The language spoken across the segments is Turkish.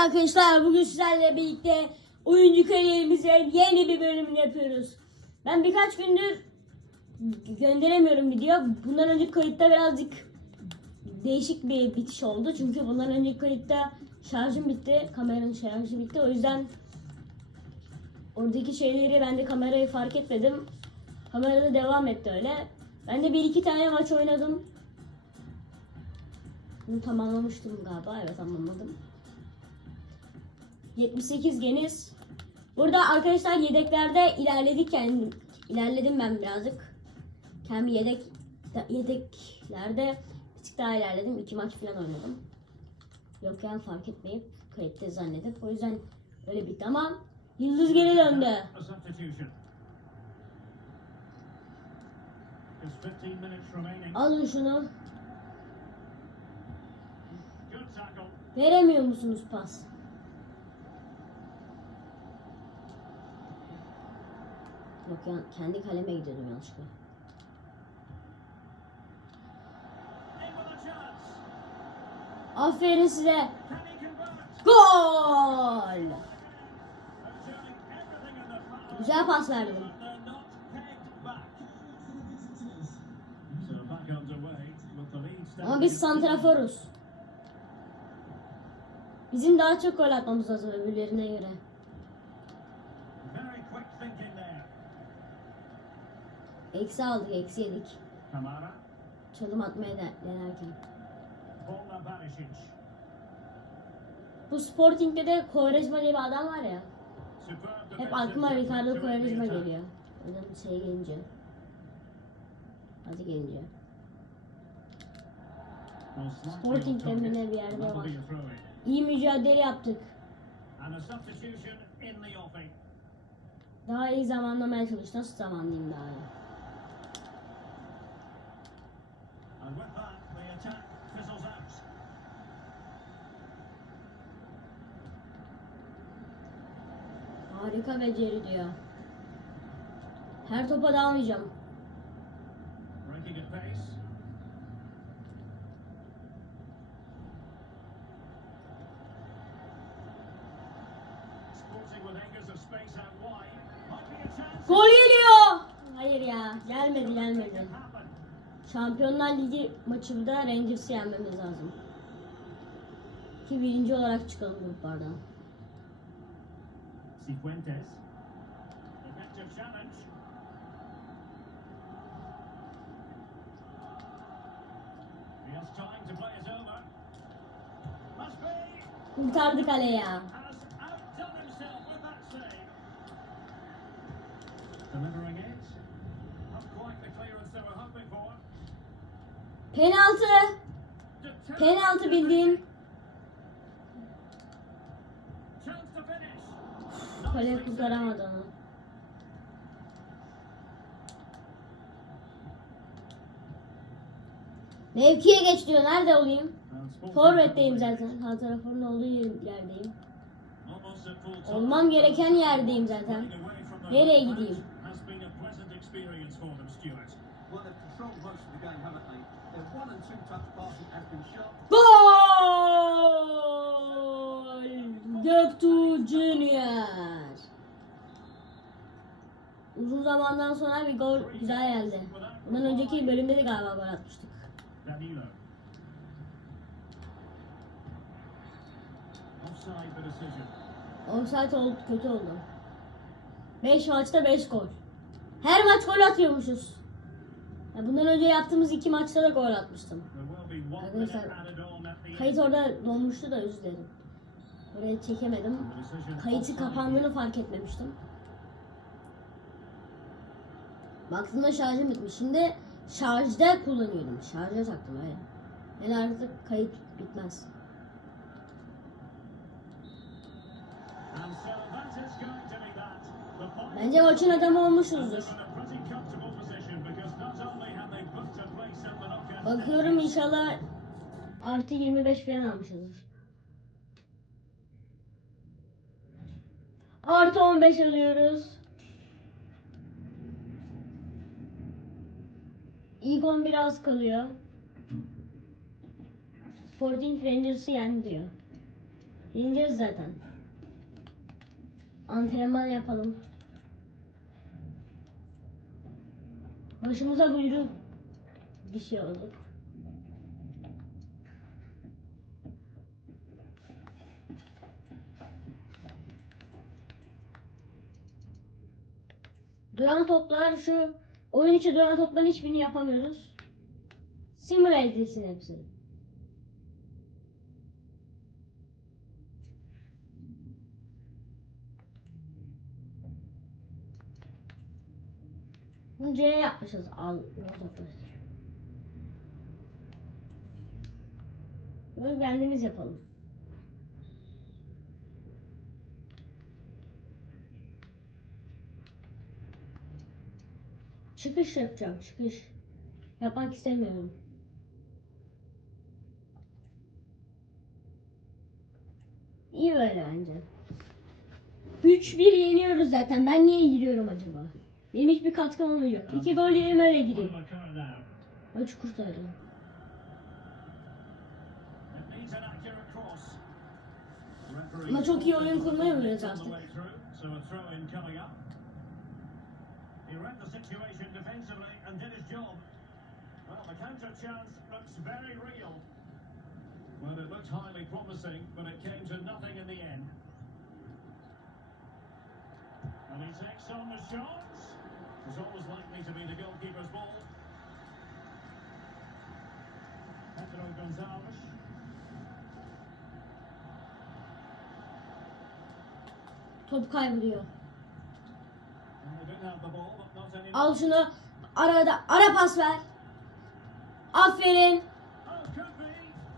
arkadaşlar bugün sizlerle birlikte oyuncu kariyerimizin yeni bir bölümünü yapıyoruz. Ben birkaç gündür gönderemiyorum video. Bundan önceki kayıtta birazcık değişik bir bitiş oldu. Çünkü bundan önceki kayıtta şarjım bitti. Kameranın şarjı bitti. O yüzden oradaki şeyleri ben de kamerayı fark etmedim. Kamerada devam etti öyle. Ben de bir iki tane maç oynadım. Bunu tamamlamıştım galiba. Evet tamamladım. 78 geniz. Burada arkadaşlar yedeklerde ilerledik yani ilerledim ben birazcık. Kendi yedek yedeklerde bir tık daha ilerledim. iki maç falan oynadım. Yok yani fark etmeyip kayıtta zannedip o yüzden öyle bitti ama Yıldız geri döndü. A substitution. There's 15 minutes remaining. Alın şunu. Veremiyor musunuz pas? Yok kendi kaleme gidiyordum yanlışlıkla. Aferin size. Gol! Güzel pas verdim. Ama biz santraforuz. Bizim daha çok gol atmamız lazım öbürlerine göre. Eksi aldık, eksi yedik. Kamara. Çalım atmaya da denerken. Barisic. Bu Sporting'de de Quaresma diye bir adam var ya. Hep aklıma Ricardo attack. geliyor. Yüzden şey gelince. Hadi gelince. Sporting temine bir yerde var. İyi mücadele yaptık. Daha iyi zamanlamaya çalış. Nasıl zamanlayayım daha iyi? And with that, the attack fizzles out. Harika beceri diyor. Her topa dalmayacağım. Breaking at pace. Sporting with acres of space out wide. Might be a chance. Gol geliyor. Hayır ya. Gelmedi gelmedi. Can happen. Şampiyonlar Ligi maçında Rangers'ı yenmemiz lazım. Ki birinci olarak çıkalım gruplardan. Cifuentes. Effective challenge. He has time to play it over. Must be. Kurtardı kale ya. Has outdone himself with that save. Delivering Penaltı. Penaltı bildiğin. finish. Chance to finish. Kale Nicely kurtaramadı onu. Mevkiye geç diyor. Nerede olayım? Forvet'teyim zaten. Santrafor'un olduğu yer- yerdeyim. Olmam gereken yerdeyim zaten. Nereye gideyim? Gol! Göktuğ Junior. Uzun zamandan sonra bir gol güzel geldi. Bundan önceki bölümde de galiba gol atmıştık. Offside oldu, kötü oldu. 5 maçta 5 gol. Her maç gol atıyormuşuz. Ya bundan önce yaptığımız iki maçta da gol atmıştım. Arkadaşlar kayıt orada donmuştu da özür dilerim. Orayı çekemedim. Kayıtı kapandığını fark etmemiştim. Baktığımda şarjım bitmiş. Şimdi şarjda kullanıyordum. Şarja taktım öyle. Yani artık kayıt bitmez. Bence maçın adamı olmuşuzdur. Bakıyorum inşallah artı 25 falan almışızdır. Artı 15 alıyoruz. İlk 11 az kalıyor. Sporting Rangers'ı yendi diyor. Yeneceğiz zaten. Antrenman yapalım. Başımıza buyruk bir şey oldu. Duran toplar şu oyun içi duran topların hiçbirini yapamıyoruz. Simüle edilsin hepsi. Bunu C'ye yapmışız. Al. duran Bunu kendimiz yapalım. Çıkış yapacağım, çıkış. Yapmak istemiyorum. İyi böyle bence. 3-1 yeniyoruz zaten. Ben niye giriyorum acaba? Benim hiçbir katkım olmayacak. İki gol yerim öyle gireyim. Maçı kurtardım. Ama çok iyi oyun kurmayı öğret artık. Well, it looked highly promising, but it came to nothing in the end. And he takes on the chance. It's always likely to be the goalkeeper's ball. Pedro Gonzalez. Not anymore. Al şunu. Arada ara pas ver. Aferin.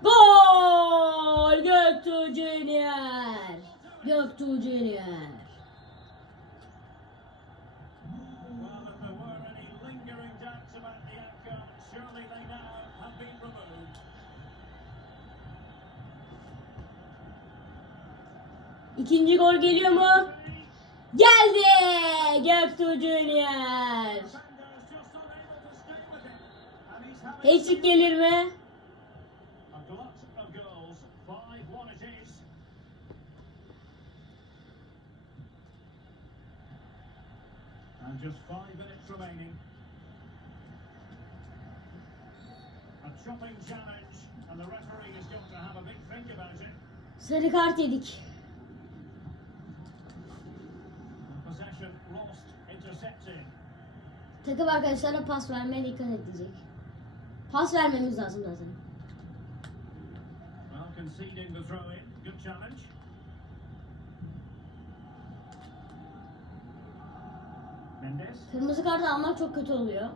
Gol! Göktuğ Junior. Göktuğ Junior. İkinci gol geliyor mu? Geldi! Göktuğ Junior. Eksik gelir mi? a glut of goals. 5-1 it is. And just five minutes remaining. A chopping challenge, and the referee is going to have a big think about it. Sarı kart yedik. Takım arkadaşlarına pas vermeye dikkat edecek. Pas vermemiz lazım zaten. Kırmızı kart almak çok kötü oluyor.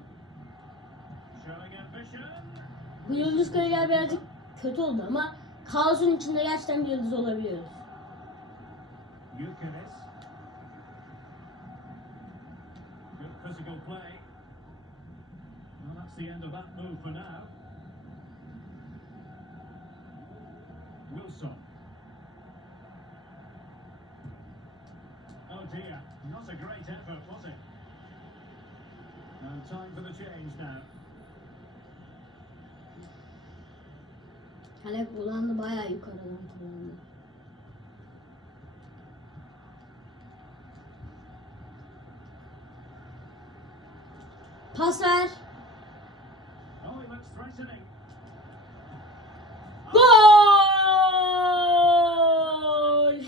Bu yıldız kariyer birazcık kötü oldu ama kaosun içinde gerçekten bir yıldız olabiliyoruz. Eucharist. Play. Well, that's the end of that move for now. Wilson. Oh dear, not a great effort, was it? And time for the change now. Kale kullandı bayağı yukarıdan kullandı. Pas ver. Gol!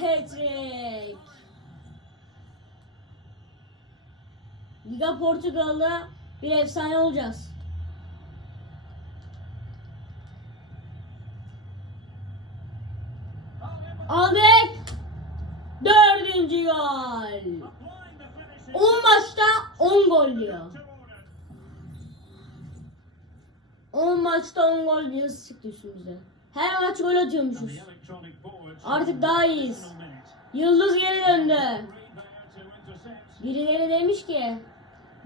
Hat-trick. Liga Portugal'da bir efsane olacağız. Aldık. Dördüncü gol. Applying the finishing 10 maçta 10 gol diyor. to order. 10 maçta 10 gol diyor sıktı üstümüze. Her maç gol atıyormuşuz. Artık daha iyiyiz. Yıldız geri döndü. Birileri demiş ki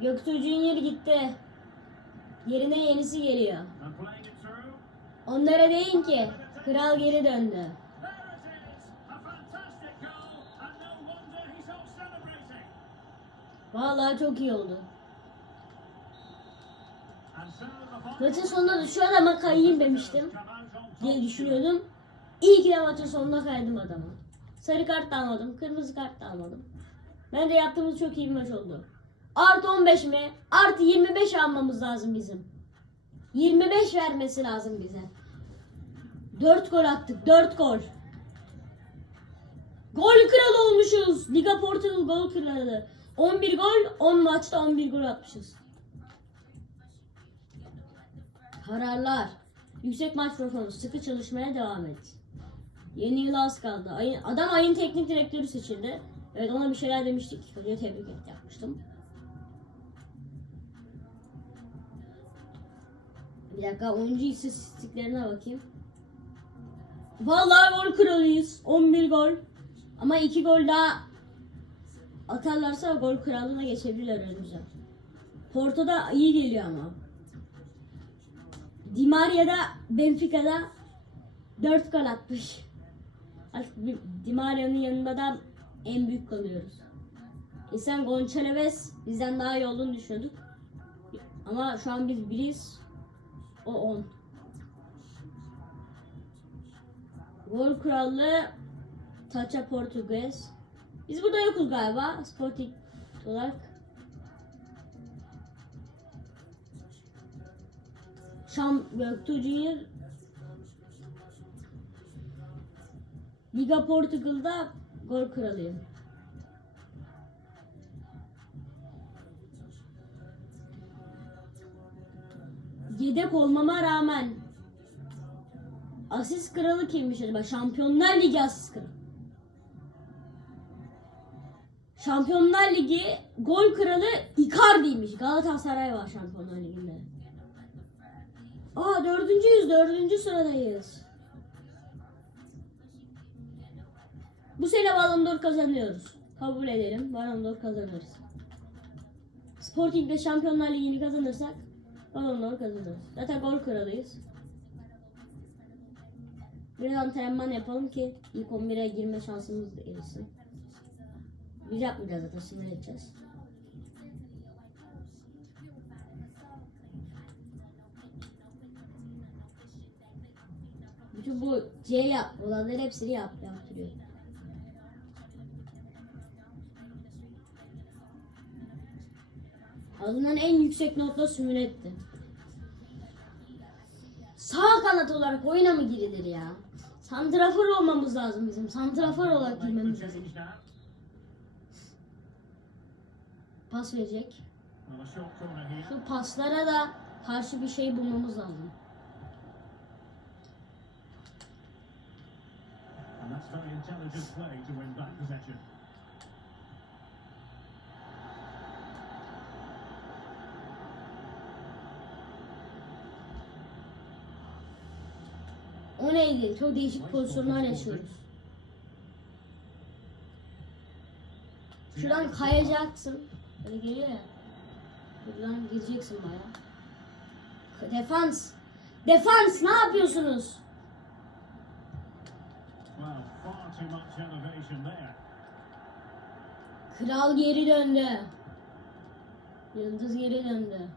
Göktuğ Junior gitti. Yerine yenisi geliyor. Onlara deyin ki kral geri döndü. Vallahi çok iyi oldu. And so the final Maçın sonunda da şu adama kayayım demiştim diye düşünüyordum. İyi ki de maçın sonunda kaydım adama. Sarı kart da almadım. Kırmızı kart da almadım. Bence yaptığımız çok iyi bir maç oldu. Artı 15 mi? Artı 25 almamız lazım bizim. 25 vermesi lazım bize. 4 gol attık. 4 gol. Gol kralı olmuşuz. Liga Portugal gol kralı. 11 gol, 10 maçta 11 gol atmışız. Kararlar. Yüksek maç performansı. Sıkı çalışmaya devam et. Yeni yıl az kaldı. Ayın, adam ayın teknik direktörü seçildi. Evet ona bir şeyler demiştik. Hocaya tebrik et yapmıştım. Bir dakika oyuncu istatistiklerine bakayım. Vallahi gol kralıyız. 11 gol. Ama 2 gol daha atarlarsa gol krallığına geçebilirler önümüze. Porto'da iyi geliyor ama. Di Maria'da Benfica'da 4 gol atmış. Artık Di Maria'nın yanında da en büyük kalıyoruz. E sen Gonçalves bizden daha iyi olduğunu düşünüyorduk. Ama şu an biz biriz. O 10. Gol krallığı Taça Portugues. Biz burada yokuz galiba. Sporting olarak. Şam Junior Liga Portugal'da gol kralıyım. Yedek olmama rağmen asist kralı kimmiş acaba? Şampiyonlar Ligi asist kralı. Şampiyonlar Ligi gol kralı Icardi'ymiş. Galatasaray var Şampiyonlar Ligi'nde. Aa dördüncüyüz, dördüncü sıradayız. Bu sene Ballon d'Or kazanıyoruz. Kabul edelim, Ballon d'Or kazanırız. Sporting'de Şampiyonlar Ligi'ni kazanırsak Ballon d'Or kazanırız. Zaten gol kralıyız. Biraz antrenman yapalım ki ilk 11'e girme şansımız da erisin. Biz yapmayacağız zaten sinir edeceğiz. Bütün bu C yap olanları hepsini yap yaptırıyor. Alınan en yüksek notla sümüre etti. Sağ kanat olarak oyuna mı girilir ya? Santrafor olmamız lazım bizim. Santrafor olarak girmemiz lazım. Pas verecek. Şu paslara da karşı bir şey bulmamız lazım. And that's very intelligent play to win back possession. O neydi? Çok değişik pozisyonlar yaşıyoruz. Şuradan kayacaksın. Böyle geliyor ya. Buradan gireceksin baya. Defans. Defans ne yapıyorsunuz? Kral geri döndü. Yıldız geri döndü.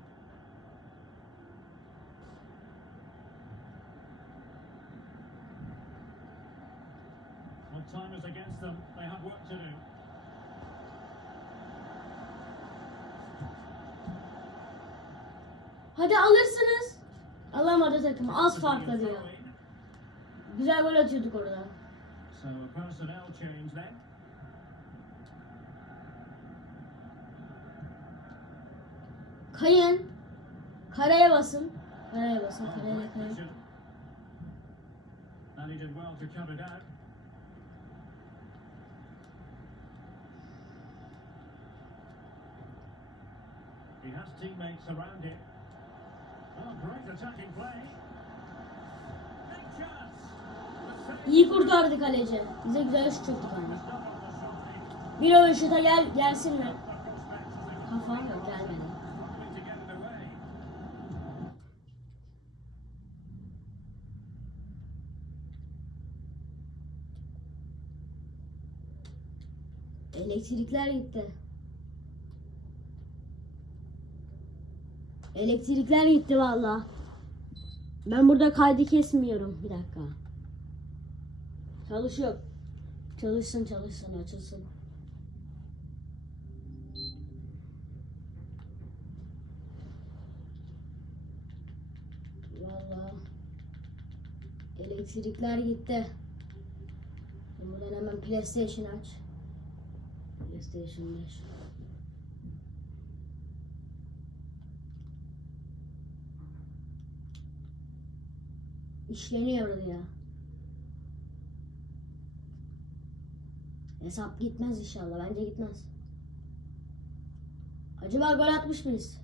When time is against them, they have work to do. Hadi alırsınız. Alamadı takım. Az farkla diyor. Güzel gol atıyorduk orada. So a personnel change then. Kayın. Karaya basın. Karaya basın. Karaya kayın. And he did well to cut it out. He has teammates around him. Oh, great attacking play. Big chance. İyi kurtardı kaleci. Bize güzel şut çekti kaleci. Bir o şuta gel gelsinler. The prospects as they Kafa yok gelmedi. Elektrikler gitti. Elektrikler gitti valla. Ben burada kaydı kesmiyorum. Bir dakika. Çalışıyor. Çalışsın çalışsın açılsın. Vallahi elektrikler gitti. Buradan hemen PlayStation aç. PlayStation 5. İşleniyor ya. Hesap gitmez inşallah. Bence gitmez. Acaba gol atmış mıyız?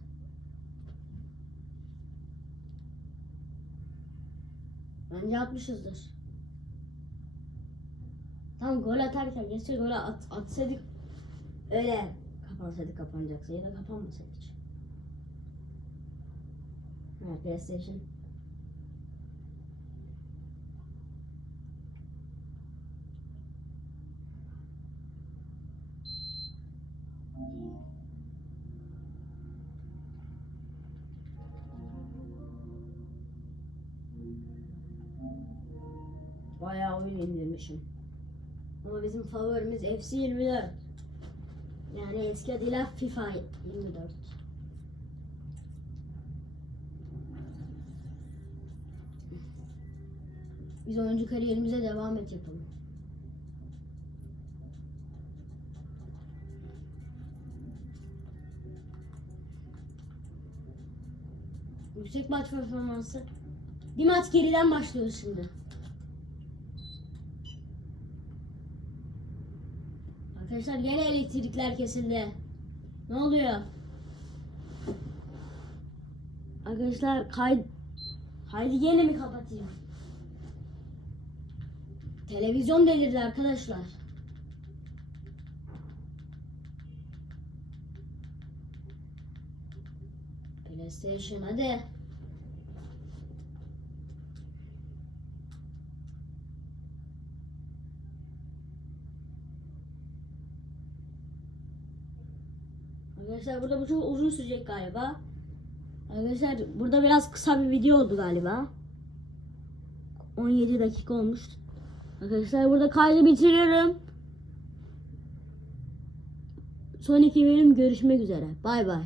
Bence atmışızdır. Tam gol atarken geçse gol at, atsaydık öyle kapansaydı kapanacaksa ya da kapanmasaydı. Ha PlayStation. Oyun indirmişim. Ama bizim favorimiz FC 24. Yani eski adıyla FIFA 24. Biz oyuncu kariyerimize devam et yapalım. Yüksek maç performansı. Bir maç geriden başlıyoruz şimdi. Arkadaşlar gene elektrikler kesildi. Ne oluyor? Arkadaşlar kay Haydi gene mi kapatayım? Televizyon delirdi arkadaşlar. PlayStation hadi. Arkadaşlar burada bu çok uzun sürecek galiba. Arkadaşlar burada biraz kısa bir video oldu galiba. 17 dakika olmuş. Arkadaşlar burada kaydı bitiriyorum. Son iki bölüm görüşmek üzere. Bay bay.